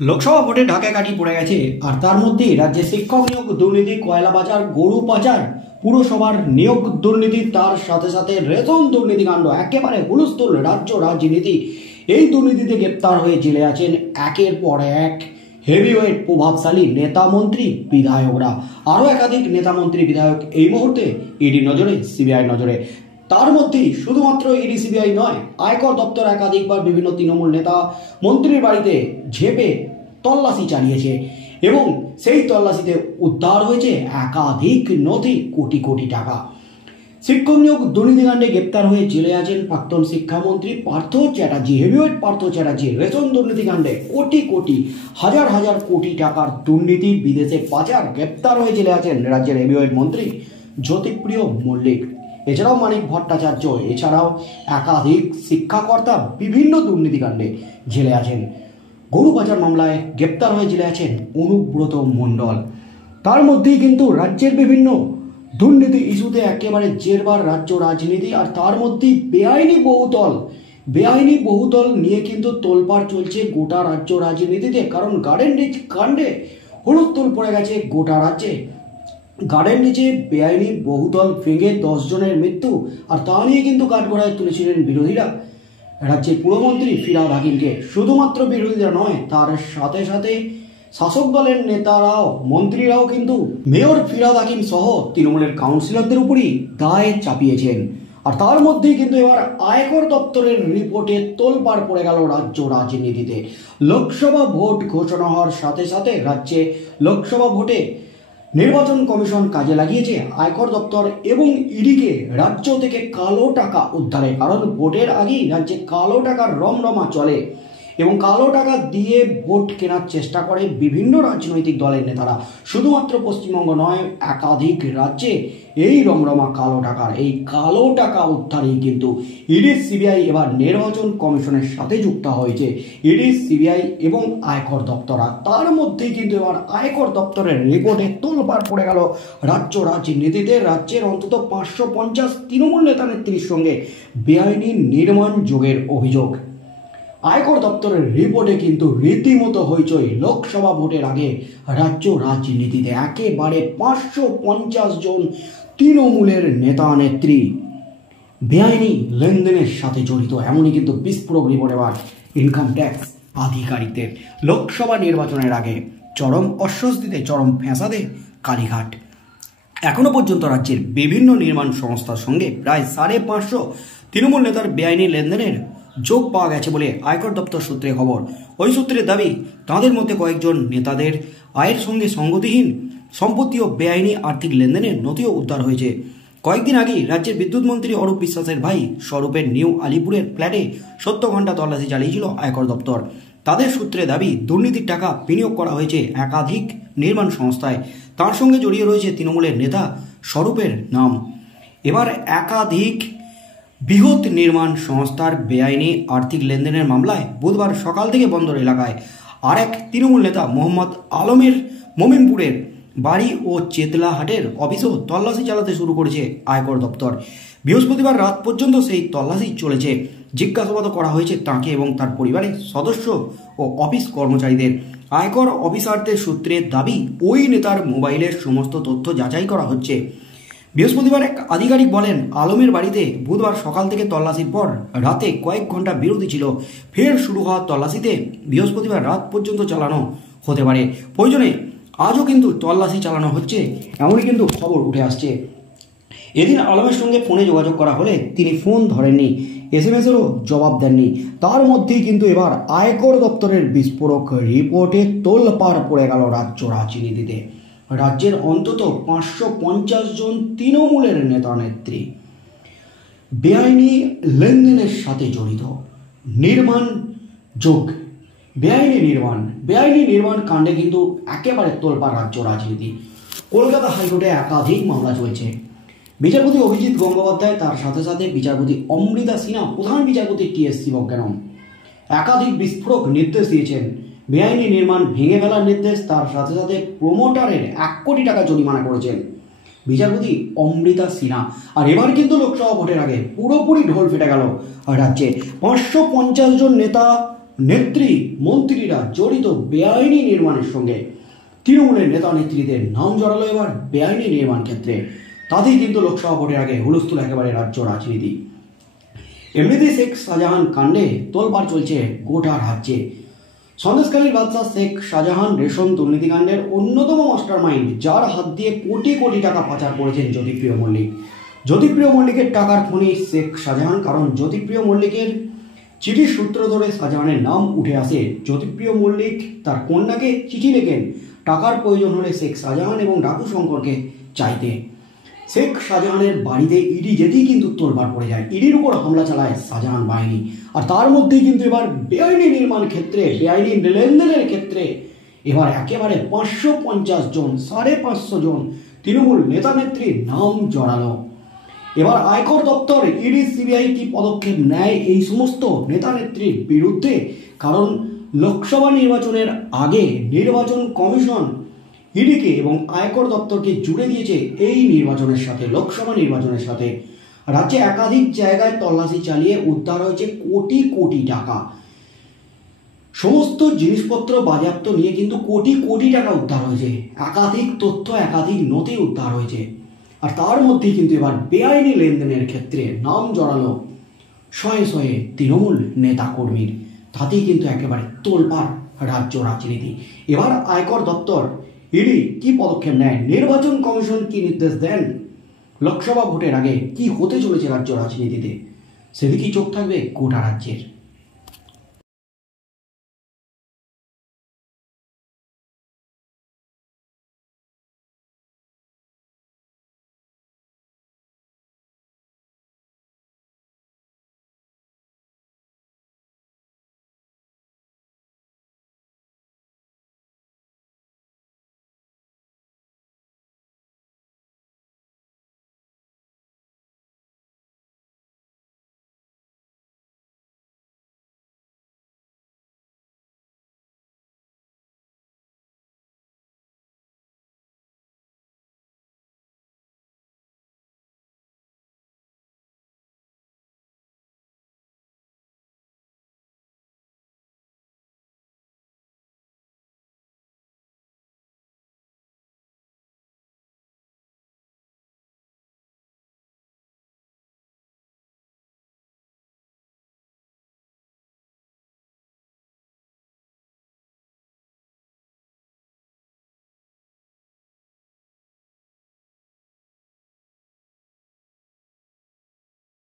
লোকসভা ভোটে ঢাকায় কাঠি পড়ে গেছে, আর তার মধ্যেই রাজ্যে শিক্ষক নিয়োগ দুর্নীতি, কয়লা বাজার, গরু পাচার, পুরসভার নিয়োগ দুর্নীতি, তার সাথে সাথে রেশন দুর্নীতিকাণ্ড, একেবারে হুলস্থুল রাজ্য রাজনীতি। এই দুর্নীতিতে গ্রেপ্তার হয়ে জেলে আছেন একের পর এক হেভিওয়েট প্রভাবশালী নেতা মন্ত্রী বিধায়করা। আরও একাধিক নেতা মন্ত্রী বিধায়ক এই মুহূর্তে ইডি নজরে, সিবিআই নজরে। তার মধ্যেই শুধুমাত্র ইডি সিবিআই নয়, আয়কর দপ্তর একাধিকবার বিভিন্ন তৃণমূল নেতা মন্ত্রীর বাড়িতে ঝেপে তল্লাশি চালিয়েছে এবং সেই তল্লাশিতে উদ্ধার হয়েছে একাধিক নথি, কোটি কোটি টাকা। শিক্ষক নিয়োগ দুর্নীতিকাণ্ডে গ্রেপ্তার হয়ে জেলে আছেন প্রাক্তন শিক্ষামন্ত্রী পার্থ চ্যাটার্জি, হেভিওয়েট পার্থ চ্যাটার্জি। রেশন দুর্নীতিকাণ্ডে কোটি কোটি, হাজার হাজার কোটি টাকার দুর্নীতি, বিদেশে পাচার, গ্রেপ্তার হয়ে জেলে আছেন রাজ্যের হেভিওয়েট মন্ত্রী জ্যোতিপ্রিয় মল্লিক। এছাড়াও মানিক ভট্টাচার্য, এছাড়াও একাধিক শিক্ষাকর্তা বিভিন্ন দুর্নীতিকাণ্ডে জেলে আছেন। গরু পাচার মামলায় গ্রেপ্তার হয়ে জেলে আছেন অনুব্রত মণ্ডল। তার মধ্যেই কিন্তু রাজ্যের বিভিন্ন দুর্নীতি ইস্যুতে একেবারে জেরবার রাজ্য রাজনীতি, আর তার মধ্যেই বেআইনি বহুতল নিয়ে কিন্তু তোলপাড় চলছে গোটা রাজ্য রাজনীতিতে। কারণ গার্ডেন রিচ কাণ্ডে হুলস্থুল পড়ে গেছে গোটা রাজ্যে। গার্ডেন রিচে বেআইনি বহুতল ভেঙে 10 জনের মৃত্যু, আর তা নিয়ে কিন্তু কাঠগড়ায় তুলেছিলেন বিরোধীরা রাজ্যের পুরমন্ত্রী ফিরহাদ হাকিমকে। শুধুমাত্র বিরোধীরা নয়, তার সাথে সাথে শাসক দলের নেতারাও, মন্ত্রীরাও কিন্তু মেয়র ফিরহাদ হাকিম সহ তৃণমূলের কাউন্সিলরদের উপরই দায় চাপিয়েছেন। আর তার মধ্যেই কিন্তু এবার আয়কর দপ্তরের রিপোর্টে তোলপাড় পড়ে গেল রাজ্য রাজনীতিতে। লোকসভা ভোট ঘোষণা হওয়ার সাথে সাথে রাজ্যে লোকসভা ভোটে নির্বাচন কমিশন কাজে লাগিয়েছে আয়কর দপ্তর এবং ইডিকে রাজ্য থেকে কালো টাকা উদ্ধারে। কারণ ভোটের আগেই রাজ্যে কালো টাকার রমরমা চলে এবং কালো টাকা দিয়ে ভোট কেনার চেষ্টা করে বিভিন্ন রাজনৈতিক দলের নেতারা। শুধুমাত্র পশ্চিমবঙ্গ নয়, একাধিক রাজ্যে এই রমরমা কালো টাকা উদ্ধারেই কিন্তু ইডি সিবিআই এবার নির্বাচন কমিশনের সাথে যুক্ত হয়েছে। ইডি সিবিআই এবং আয়কর দপ্তর, তার মধ্যেই কিন্তু এবার আয়কর দপ্তরের রিপোর্টে তোলপাড় পড়ে গেল রাজ্য রাজনীতিতে। রাজ্যের অন্তত 550 তৃণমূল নেতা নেত্রীর সঙ্গে বেআইনি নির্মাণ যোগের অভিযোগ। আয়কর দপ্তরের রিপোর্টে কিন্তু রীতিমতো হইচই লোকসভা ভোটের আগে রাজ্য রাজনীতিতে। একেবারে 550 জন তৃণমূলের নেতা নেত্রী বেআইনি লেনদেনের সাথে জড়িত, এমনই কিন্তু বিস্ফোরক রিপোর্ট এবার ইনকাম ট্যাক্স আধিকারিকদের। লোকসভা নির্বাচনের আগে চরম অস্বস্তিতে, চরম ফ্যাসাদে কালীঘাট। এখনো পর্যন্ত রাজ্যের বিভিন্ন নির্মাণ সংস্থার সঙ্গে প্রায় 550 তৃণমূল নেতার বেআইনি লেনদেনের যোগ পাওয়া গেছে বলে আয়কর দপ্তর সূত্রে খবর। ওই সূত্রের দাবি, তাদের মধ্যে কয়েকজন নেতাদের আয়ের সঙ্গে সঙ্গতিহীন সম্পত্তি ও বেআইনি আর্থিক লেনদেনের নথিও উদ্ধার হয়েছে। কয়েকদিন আগেই রাজ্যের বিদ্যুৎ মন্ত্রী অরূপ বিশ্বাসের ভাই স্বরূপের নিউ আলিপুরের ফ্ল্যাটে 70 ঘন্টা তল্লাশি চালিয়েছিল আয়কর দপ্তর। তাদের সূত্রে দাবি, দুর্নীতির টাকা বিনিয়োগ করা হয়েছে একাধিক নির্মাণ সংস্থায়। তার সঙ্গে জড়িয়ে রয়েছে তৃণমূলের নেতা স্বরূপের নাম। এবার একাধিক বৃহৎ নির্মাণ সংস্থার বেআইনি আর্থিক লেনদেনের মামলায় বুধবার সকাল থেকে বন্দর এলাকায় আরেক তৃণমূল নেতা মোহাম্মদ আলমের মোমিনপুরের বাড়ি ও চেতলাহাটের অফিসেও তল্লাশি চালাতে শুরু করেছে আয়কর দপ্তর। বৃহস্পতিবার রাত পর্যন্ত সেই তল্লাশি চলেছে। জিজ্ঞাসাবাদ করা হয়েছে তাঁকে এবং তার পরিবারের সদস্য ও অফিস কর্মচারীদের। আয়কর অফিসারদের সূত্রের দাবি, ওই নেতার মোবাইলের সমস্ত তথ্য যাচাই করা হচ্ছে। বৃহস্পতিবার এক আধিকারিক বলেন, আলমের বাড়িতে বুধবার সকাল থেকে তল্লাশির পর রাতে কয়েক ঘন্টা বিরতি ছিল। ফের শুরু হওয়া তল্লাশিতে বৃহস্পতিবার রাত পর্যন্ত চালানো হতে পারে। প্রয়োজনে আজও কিন্তু তল্লাশি চালানো হচ্ছে, এমনই কিন্তু খবর উঠে আসছে। এদিন আলমের সঙ্গে ফোনে যোগাযোগ করা হলে তিনি ফোন ধরেননি, SMS-এরও জবাব দেননি। তার মধ্যেই কিন্তু এবার আয়কর দপ্তরের বিস্ফোরক রিপোর্টে তোলপাড় পড়ে গেল রাজ্য রাজনীতিতে। রাজ্যের অন্তত 550 জন তৃণমূলের নেতা নেত্রী বেআইনি লেনদেনের সাথে জড়িত। নির্মাণ যোগ, বেআইনি নির্মাণ কাণ্ডে কিন্তু একেবারে তোলপাড় রাজ্য রাজনীতি। কলকাতা হাইকোর্টে একাধিক মামলা চলছে। বিচারপতি অভিজিৎ গঙ্গোপাধ্যায়, তার সাথে সাথে বিচারপতি অমৃতা সিনহা, প্রধান বিচারপতি TS শিবজ্ঞানম একাধিক বিস্ফোরক নির্দেশ দিয়েছেন। বেআইনি নির্মাণ ভেঙে ফেলার নির্দেশ, তার সাথে সাথে প্রমোটারের 1 কোটি টাকা জরিমানা করেছেন বিচারপতি অমৃতা সিনহা। আর এবার কিন্তু লোকসভা ভোটের আগে পুরোপুরি ঢোল ফেটে গেল রাজ্যে। 550 জন নেতা নেত্রী মন্ত্রীরা জড়িত বেআইনি নির্মাণের সঙ্গে। তৃণমূলের নেতা নেত্রীদের নাম জড়ালো এবার বেআইনি নির্মাণ ক্ষেত্রে। তাতেই কিন্তু লোকসভা ভোটের আগে হুলস্থুল একেবারে রাজ্য রাজনীতি। এমনিতেই শেখ শাহজাহান কাণ্ডে তোলপাড় চলছে গোটা রাজ্যে। সন্দেশখালীর বাদশা শেখ শাহজাহান রেশন দুর্নীতিকাণ্ডের অন্যতম মাস্টার মাইন্ড, যার হাত দিয়ে কোটি কোটি টাকা পাচার করেছেন জ্যোতিপ্রিয় মল্লিক। জ্যোতিপ্রিয় মল্লিকের টাকার খনি শেখ শাহজাহান, কারণ জ্যোতিপ্রিয় মল্লিকের চিঠির সূত্র ধরে শাহজাহানের নাম উঠে আসে। জ্যোতিপ্রিয় মল্লিক তার কন্যাকে চিঠি লেখেন টাকার প্রয়োজন হলে শেখ শাহজাহান এবং ডাকু শঙ্করকে চাইতে। শেখ শাহজাহানের বাড়িতে ইডি যেতেই কিন্তু তোলপাড় পড়ে যায়। ইডির উপর হামলা চালায় শাহজাহান বাহিনী। আর তার মধ্যেই কিন্তু এবার বেআইনি নির্মাণ ক্ষেত্রে, বেআইনি লেনদেনের ক্ষেত্রে এবার একেবারে 550 জন, 550 জন তৃণমূল নেতা নেত্রীর নাম জড়ালো। এবার আয়কর দপ্তর, ইডি, সিবিআই কি পদক্ষেপ নেয় এই সমস্ত নেতা নেত্রীর বিরুদ্ধে? কারণ লোকসভা নির্বাচনের আগে নির্বাচন কমিশন ইডিকে এবং আয়কর দপ্তরকে জুড়ে দিয়েছে এই নির্বাচনের সাথে, লোকসভা নির্বাচনের সাথে। রাজ্যে একাধিক জায়গায় তল্লাশি চালিয়ে উদ্ধার হয়েছে কোটি কোটি টাকা। সমস্ত জিনিসপত্র বাজেয়াপ্ত নিয়ে কিন্তু কোটি কোটি টাকা উদ্ধার হয়েছে। একাধিক তথ্য, একাধিক নথি উদ্ধার হয়েছে। আর তার মধ্যেই কিন্তু এবার বেআইনি লেনদেনের ক্ষেত্রে নাম জড়ালো শয়ে শয়ে তৃণমূল নেতাকর্মীর। তাতেই কিন্তু একেবারে তোলপাড় রাজ্য রাজনীতি। এবার আয়কর দপ্তর, ইডি কি পদক্ষেপ নেয়, নির্বাচন কমিশন কি নির্দেশ দেন, লোকসভা ভোটের আগে কি হতে চলেছে রাজ্য রাজনীতিতে, সেদিকেই চোখ থাকবে গোটা রাজ্যের।